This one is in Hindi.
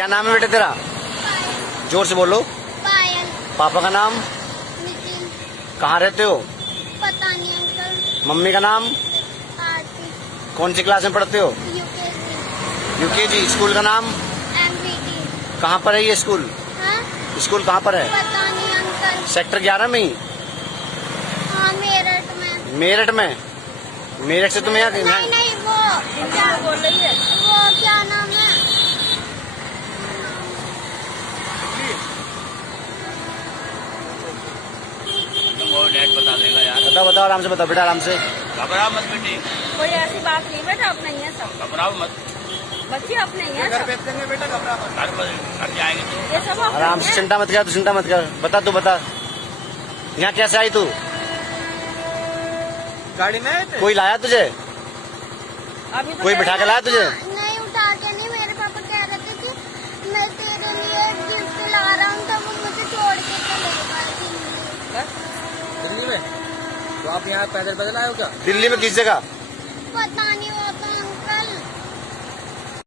क्या नाम है बेटे तेरा? पायल। जोर से बोलो। पायल। पापा का नाम? नितिन। कहाँ रहते हो? पता नहीं अंकल। मम्मी का नाम? आरती। कौन सी क्लास में पढ़ते हो? यूकेजी। यूकेजी। स्कूल का नाम? एमवीटी। कहाँ पर है ये स्कूल? हाँ? स्कूल कहाँ पर है? पता नहीं अंकल। सेक्टर 11 में ही? हाँ मेरठ में। मेरठ में? मेरठ से तुम्हें नहीं यहाँ नहीं वो क्या बोल रही है, वो क्या नाम है? वो नेट बता देगा यार। बताओ बताओ, आराम से बताओ बेटा, आराम से। घबराओ मत बेटी, कोई ऐसी बात नहीं बेटा, अब नहीं है सब घबराओ मत। बच्चे, अब नहीं है घर सब। पे बेटा, घबरा मत। घर जाएंगे तो ये सब अब आराम नहीं से, है। चिंता मत कर, तू चिंता मत कर। बता तू बता, यहाँ कैसे आई तू? गाड़ी में आए थे? कोई लाया तुझे? अभी तो कोई बिठा के लाया तुझे? नहीं उठा के नहीं, मेरे पापा कह रहे थे कि मैं तेरे लिए एक गिफ्ट ला रहा हूँ, तो वो मुझे छोड़ के चले गए दिल्ली। दिल्ली में? तो आप यहाँ पैदल पैदल आए हो क्या? दिल्ली में किस जगह? पता नहीं